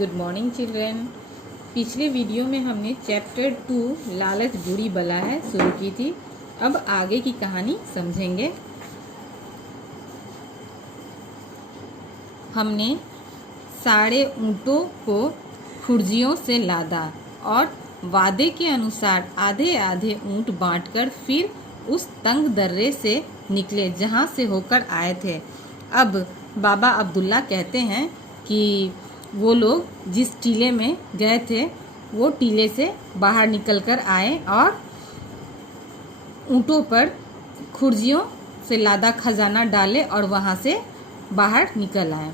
Good morning children. पिछले video में हमने चैप्टर 2 लालच बुरी बला है शुरू की थी। अब आगे की कहानी समझेंगे। हमने सारे ऊँटों को खुर्जियों से लादा और वादे के अनुसार आधे आधे ऊँट बांटकर फिर उस तंग दर्रे से निकले जहाँ से होकर आए थे। अब बाबा अब्दुल्ला कहते हैं कि वो लोग जिस टीले में गए थे वो टीले से बाहर निकलकर आए और ऊँटों पर खुर्जियों से लादा खजाना डाले और वहाँ से बाहर निकल आए।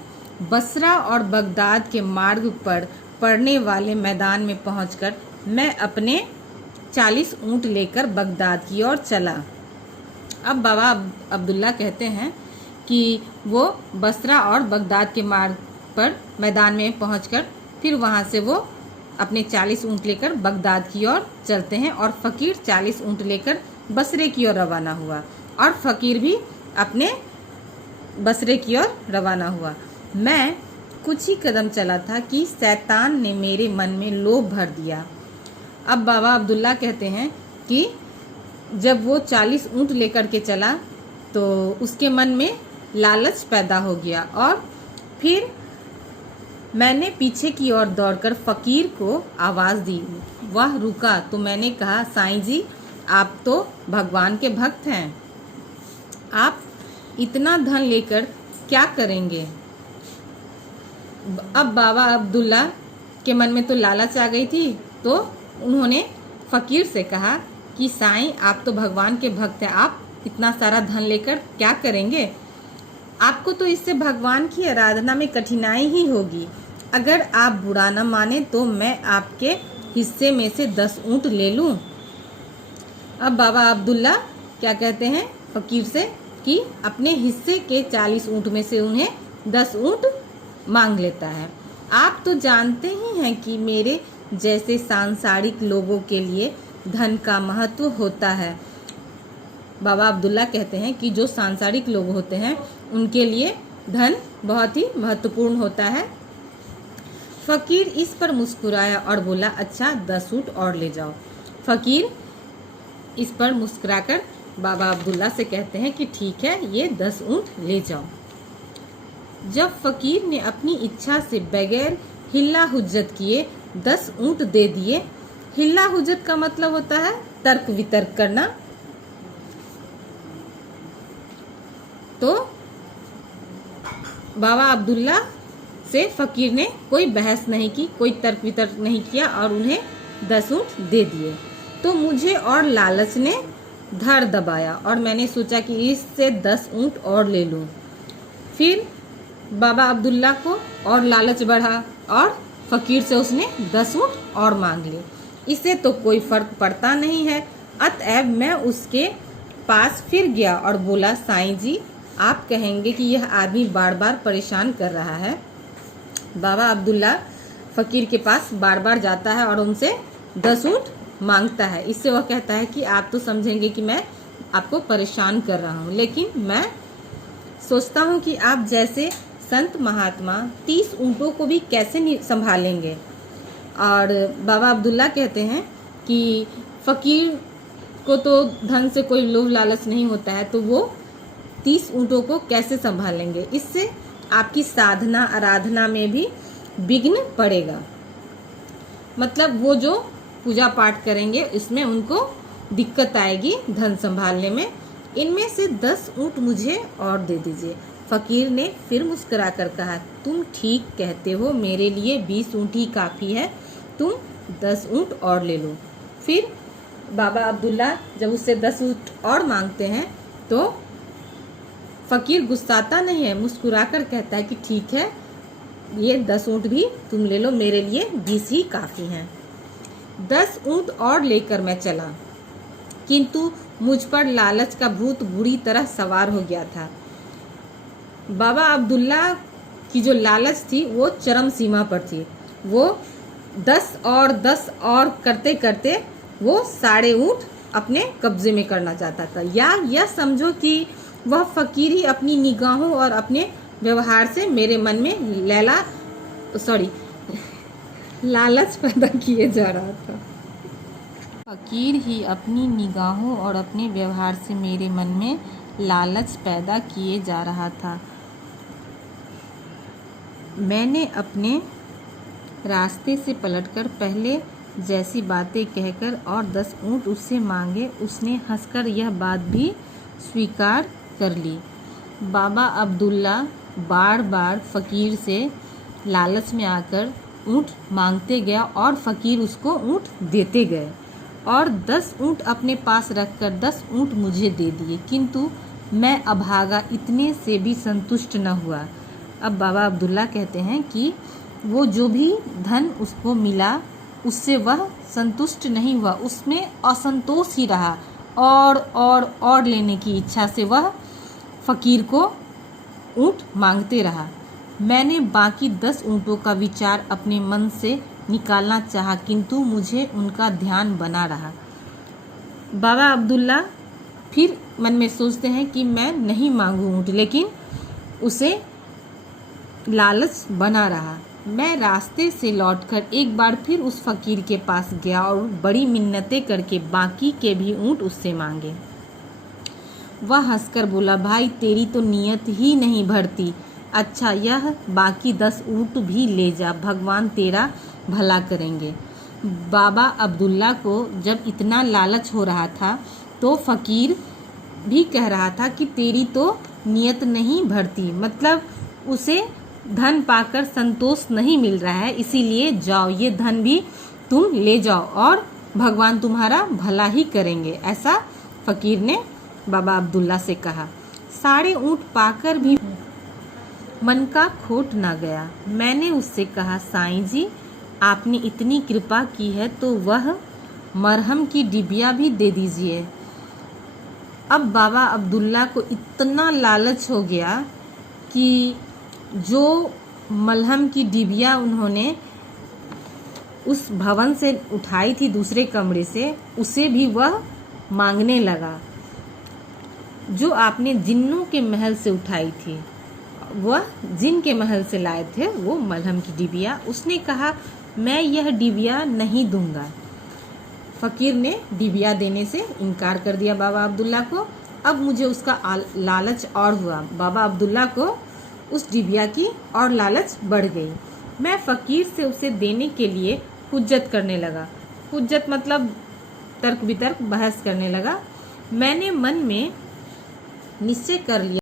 बसरा और बगदाद के मार्ग पर पड़ने वाले मैदान में पहुंचकर मैं अपने 40 ऊँट लेकर बगदाद की ओर चला। अब बाबा अब्दुल्ला कहते हैं कि वो बसरा और बगदाद के मार्ग पर मैदान में पहुंचकर फिर वहां से वो अपने 40 ऊँट लेकर बगदाद की ओर चलते हैं और फ़कीर 40 ऊँट लेकर बसरे की ओर रवाना हुआ और फ़कीर भी अपने बसरे की ओर रवाना हुआ। मैं कुछ ही कदम चला था कि शैतान ने मेरे मन में लोभ भर दिया। अब बाबा अब्दुल्ला कहते हैं कि जब वो 40 ऊँट लेकर के चला तो उसके मन में लालच पैदा हो गया और फिर मैंने पीछे की ओर दौड़कर फ़कीर को आवाज़ दी। वह रुका तो मैंने कहा, साईं जी आप तो भगवान के भक्त हैं, आप इतना धन लेकर क्या करेंगे। अब बाबा अब्दुल्ला के मन में तो लालच आ गई थी तो उन्होंने फ़कीर से कहा कि साईं आप तो भगवान के भक्त हैं, आप इतना सारा धन लेकर क्या करेंगे। आपको तो इससे भगवान की आराधना में कठिनाई ही होगी। अगर आप बुरा न माने तो मैं आपके हिस्से में से 10 ऊँट ले लूं। अब बाबा अब्दुल्ला क्या कहते हैं फ़कीर से कि अपने हिस्से के 40 ऊँट में से उन्हें 10 ऊँट मांग लेता है। आप तो जानते ही हैं कि मेरे जैसे सांसारिक लोगों के लिए धन का महत्व होता है। बाबा अब्दुल्ला कहते हैं कि जो सांसारिक लोग होते हैं उनके लिए धन बहुत ही महत्वपूर्ण होता है। फ़कीर इस पर मुस्कुराया और बोला, अच्छा 10 ऊँट और ले जाओ। फ़कीर इस पर मुस्कुराकर बाबा अब्दुल्ला से कहते हैं कि ठीक है, ये 10 ऊँट ले जाओ। जब फ़कीर ने अपनी इच्छा से बगैर हिल्ला हुज्जत किए 10 ऊँट दे दिए। हिल्ला हुज्जत का मतलब होता है तर्क वितर्क करना। तो बाबा अब्दुल्ला से फ़कीर ने कोई बहस नहीं की, कोई तर्क वितर्क नहीं किया और उन्हें 10 ऊँट दे दिए। तो मुझे और लालच ने धर दबाया और मैंने सोचा कि इससे 10 ऊँट और ले लूँ। फिर बाबा अब्दुल्ला को और लालच बढ़ा और फ़कीर से उसने 10 ऊँट और मांग लिए। इससे तो कोई फ़र्क पड़ता नहीं है। अतएव मैं उसके पास फिर गया और बोला, साईं जी आप कहेंगे कि यह आदमी बार बार परेशान कर रहा है। बाबा अब्दुल्ला फ़कीर के पास बार बार जाता है और उनसे 10 ऊँट मांगता है। इससे वह कहता है कि आप तो समझेंगे कि मैं आपको परेशान कर रहा हूँ, लेकिन मैं सोचता हूँ कि आप जैसे संत महात्मा 30 ऊँटों को भी कैसे संभालेंगे। और बाबा अब्दुल्ला कहते हैं कि फ़कीर को तो धन से कोई लोभ लालच नहीं होता है, तो वो 30 ऊँटों को कैसे संभालेंगे। इससे आपकी साधना आराधना में भी विघ्न पड़ेगा। मतलब वो जो पूजा पाठ करेंगे इसमें उनको दिक्कत आएगी धन संभालने में। इनमें से 10 ऊँट मुझे और दे दीजिए। फ़कीर ने फिर मुस्कुरा कर कहा, तुम ठीक कहते हो, मेरे लिए 20 ऊँट ही काफ़ी है, तुम 10 ऊँट और ले लो। फिर बाबा अब्दुल्ला जब उससे 10 ऊँट और मांगते हैं तो फ़कीर गुस्साता नहीं है, मुस्कुराकर कहता है कि ठीक है, ये 10 ऊँट भी तुम ले लो, मेरे लिए 20 ही काफ़ी हैं। 10 ऊँट और लेकर मैं चला, किंतु मुझ पर लालच का भूत बुरी तरह सवार हो गया था। बाबा अब्दुल्ला की जो लालच थी वो चरम सीमा पर थी। वो 10 और करते करते वो सारे ऊँट अपने कब्जे में करना चाहता था। या यह समझो कि वह फ़कीर ही अपनी निगाहों और अपने व्यवहार से मेरे मन में लालच पैदा किए जा रहा था। फकीर ही अपनी निगाहों और अपने व्यवहार से मेरे मन में लालच पैदा किए जा रहा था। मैंने अपने रास्ते से पलटकर पहले जैसी बातें कहकर और 10 ऊँट उससे मांगे। उसने हंसकर यह बात भी स्वीकार कर ली। बाबा अब्दुल्ला बार बार फ़कीर से लालच में आकर ऊँट मांगते गया और फ़कीर उसको ऊँट देते गए और 10 ऊँट अपने पास रखकर 10 ऊँट मुझे दे दिए, किंतु मैं अभागा इतने से भी संतुष्ट न हुआ। अब बाबा अब्दुल्ला कहते हैं कि वो जो भी धन उसको मिला उससे वह संतुष्ट नहीं हुआ, उसमें असंतोष ही रहा और लेने की इच्छा से वह फ़कीर को ऊँट मांगते रहा। मैंने बाकी 10 ऊँटों का विचार अपने मन से निकालना चाहा, किंतु मुझे उनका ध्यान बना रहा। बाबा अब्दुल्ला फिर मन में सोचते हैं कि मैं नहीं मांगू ऊँट, लेकिन उसे लालच बना रहा। मैं रास्ते से लौटकर एक बार फिर उस फ़कीर के पास गया और बड़ी मिन्नतें करके बाकी के भी ऊँट उससे मांगे। वह हंसकर बोला, भाई तेरी तो नीयत ही नहीं भरती। अच्छा, यह बाकी 10 ऊँट भी ले जा, भगवान तेरा भला करेंगे। बाबा अब्दुल्ला को जब इतना लालच हो रहा था तो फ़कीर भी कह रहा था कि तेरी तो नीयत नहीं भरती, मतलब उसे धन पाकर संतोष नहीं मिल रहा है, इसीलिए जाओ, ये धन भी तुम ले जाओ और भगवान तुम्हारा भला ही करेंगे। ऐसा फ़कीर ने बाबा अब्दुल्ला से कहा। सारे ऊँट पाकर भी मन का खोट ना गया। मैंने उससे कहा, साईं जी, आपने इतनी कृपा की है तो वह मरहम की डिबिया भी दे दीजिए। अब बाबा अब्दुल्ला को इतना लालच हो गया कि जो मलहम की डिबिया उन्होंने उस भवन से उठाई थी दूसरे कमरे से, उसे भी वह मांगने लगा। जो आपने जिन्नों के महल से उठाई थी, वह जिन के महल से लाए थे वो मलहम की डिबिया, उसने कहा मैं यह डिबिया नहीं दूंगा। फ़कीर ने डिबिया देने से इनकार कर दिया बाबा अब्दुल्ला को। अब मुझे उसका लालच और हुआ। बाबा अब्दुल्ला को उस डिबिया की और लालच बढ़ गई। मैं फ़कीर से उसे देने के लिए हुज्जत करने लगा। हुज्जत मतलब तर्क वितर्क, बहस करने लगा। मैंने मन में निश्चय कर लिया